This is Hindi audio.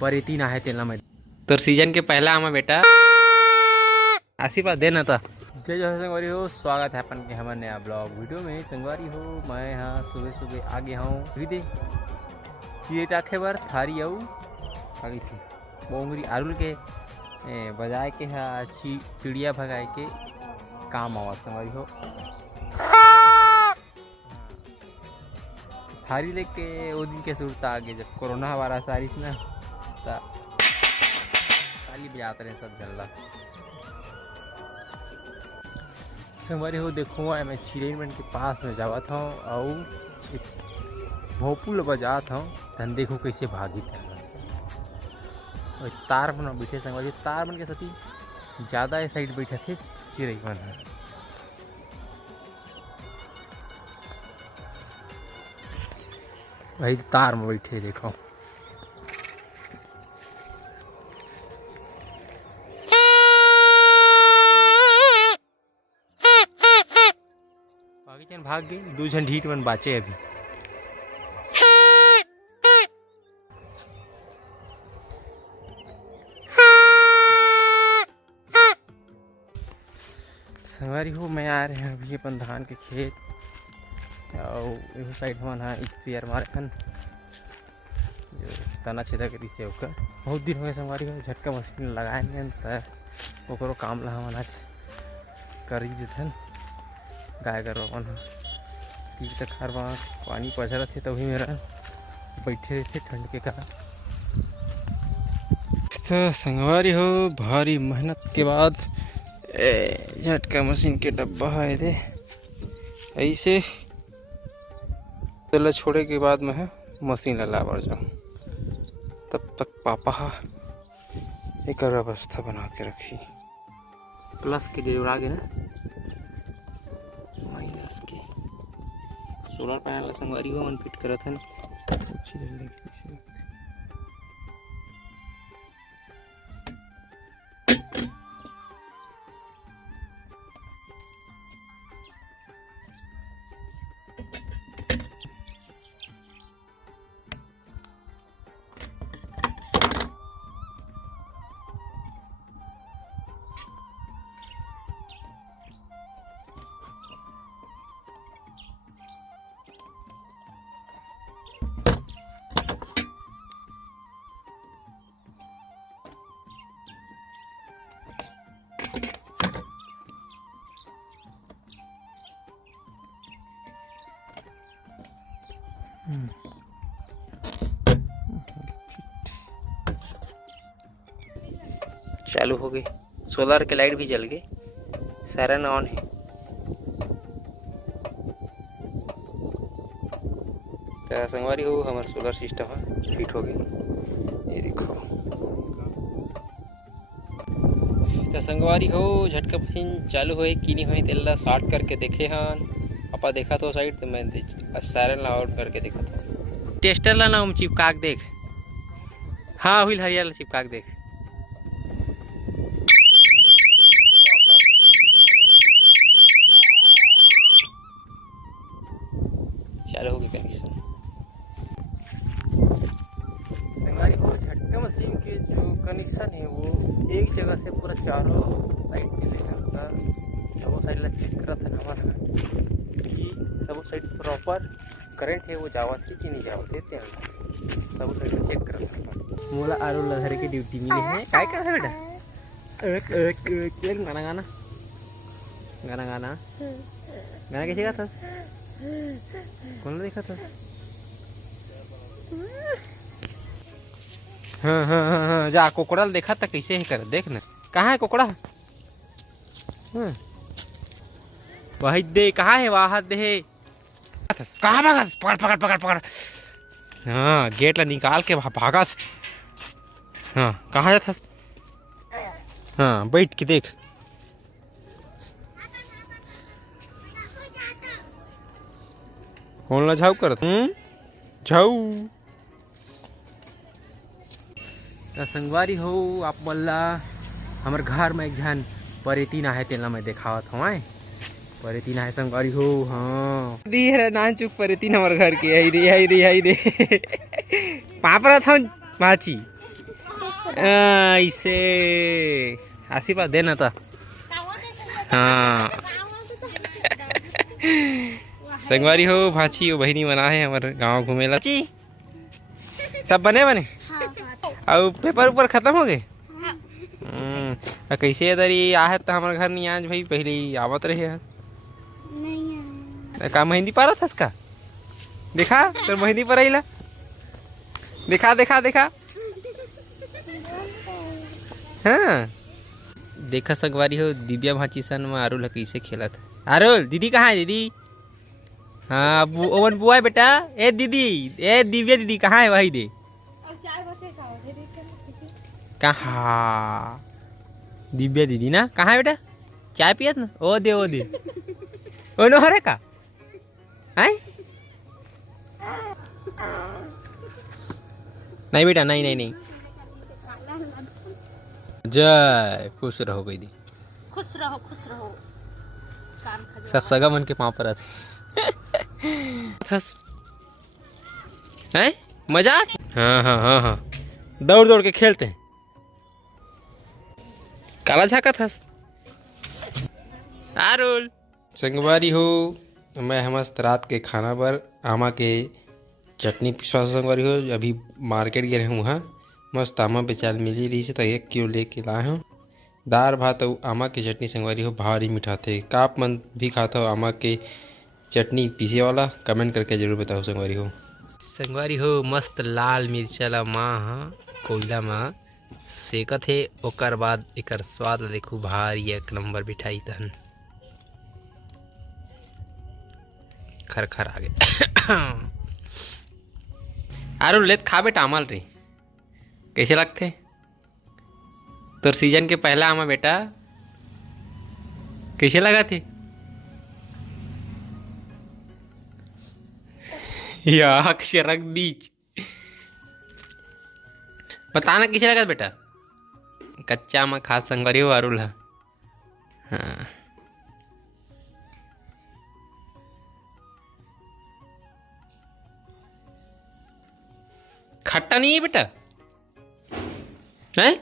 परिती ना है तेला में तो सीजन के पहला आमा बेटा आशीर्वाद देना था। जय जय संगवारी हो, स्वागत है अपन के हमारे नया ब्लॉग वीडियो में। संगवारी हो मैं यहाँ सुबह सुबह आ गया हूँ खरीदे चिड़े टाखे बर थारी आऊ आगी थी बोंगरी आरुल के बजाए के चिड़िया भगाए के काम आवा। संगवारी हो थारी लेके वो दिन के सूरत आगे जब कोरोना हमारा सारिस ना ताली बजाते रहे सब जल्ला। संगवारी हो देखो मैं चिड़ैन के पास में जावा था और भोपुल बजात हूँ धन देखो कैसे भागी थे और तार मन बैठे। संगवारी तार मन के सती ज़्यादा साइड बैठे थे चिड़ै मन भाई तार में बैठे देखो। भाग गए दो जन ढीठ मन बाचे अभी। संगवारी हो मैं आ रहे हैं अभी अपन धान के खेत और एगो साइड मन है स्प्रेयर मारे खन जो तना छेदा करी से ओकर बहुत दिन हो गए। संगवारी हो झटका मशीन लगाए नहीं तो ओकरो काम ला हमन आज कर ही देथन गाय गरवा मन तक हर वहाँ पानी पचरा थे तभी मेरा बैठे रहते ठंड के कारण। तो संगवारी हो भारी मेहनत के बाद झटका मशीन के डब्बा है दे ऐसे तेला छोड़े के बाद मैं मशीन ला बर जाऊँ तब तक पापा एक व्यवस्था बना के रखी प्लस के लिए आगे ना माइनस के सोलर पैनल संगवारी हो मन फिट करत हन सब चीज लेके। चालू हो गई सोलर के लाइट भी जल गई सायरन ऑन है। तो संगवारी हो हमारा सोलर सिस्टम है फिट हो गई ये देखो। तो संगवारी हो झटका मशीन चालू हुए कि नहीं हुई तेला शॉर्ट करके देखे हन पापा देखा तो साइड तो मैं सायरन ला ऑन करके देखा था। टेस्टर ला ना चिपका देख हाँ हुई हरियर चिपका देख चालू होगी कनेक्शन। संगवारी को झटका मशीन के जो कनेक्शन है वो एक जगह से पूरा चारों साइड से लेकर सब साइड ला चेक करा था हमारा कि सब साइड प्रॉपर करंट है वो जावत कि नहीं जावत देते हैं सब साइड चेक करा था। मोला आरो लहर की ड्यूटी मिली है काय कर है बेटा एक गाना गाना गाना गाना गाना कैसे गाता कौन देखा था। हाँ हाँ हाँ हाँ जा कोकड़ा देखा था कैसे ही कर देख ना कहाँ है कोकड़ा वही दे कहाँ है वहाँ दे कहाँ भागा पकड़ पकड़ पकड़ पकड़ हाँ गेट ला निकाल के वहाँ भागा हाँ कहाँ जाता हाँ बैठ के देख कौन ला झाऊ करत झाऊ। संगवारी हो आप मल्ला हमारे घर में एक जन परिती ना है तेला मैं देखावत हूँ परिती ना है संगवारी हो। हाँ दी है नान चुप परिती हमारे घर के आई दे पापरा था माची ऐसे आशीर्वाद देना था। हाँ संगवारी हो भाची हो बहनी बना है हमारे गाँव घूमेला ची सब बने बने और पेपर ऊपर खत्म हो गए। कैसे इधर आहत तो हमारे घर नहीं आज भाई पहले ही आवत रहे हस का मेहंदी पारा था का देखा तो मेहंदी पर आइला देखा देखा देखा हाँ देखा संगवारी हो दिव्या भाची सन में आरुल कैसे खेला था। आरुल दीदी कहाँ है दीदी? हाँ ओवन बुआ है बेटा। ए दीदी ए दिव्या दीदी कहाँ है वही दे कहाँ दिव्या दीदी ना कहाँ है बेटा चाय पियत ना ओ दे ओ नो हरे का है नहीं बेटा नहीं जय खुश रहो गई दी खुश रहो सब सगा मन के पाँव पर आते हैं मजाक। हाँ दौड़ दौड़ के खेलते हैं काला झाका था आरुल संगवारी हो मैं मस्त रात के खाना पर आमा के चटनी पिसवा संगवारी हो अभी मार्केट गए हूँ वहाँ मस्त आमा बेचाल मिली रही से तो 1 किलो लेके लाए हूँ। दाल भात और आमा की चटनी संगवारी हो भारी मीठा थे। काप मन भी खाता हो आमा के चटनी पीसे वाला कमेंट करके जरूर बताओ संगवारी हो मस्त लाल मिर्चा ला माँ कोयला माँ सेकत है ओकर बाद एकर स्वाद देखू भारी 1 नंबर बिठाई तहन खर आ गए। आरो लेत खा बेटा आमल रे कैसे लगते तोर सीजन के पहला आमा बेटा कैसे लगा थे या कैसे रख दीच बताना कैसे लगा बेटा कच्चा आमा खा संगवारी हो आरुल हाँ खट्टा नहीं है बेटा हैं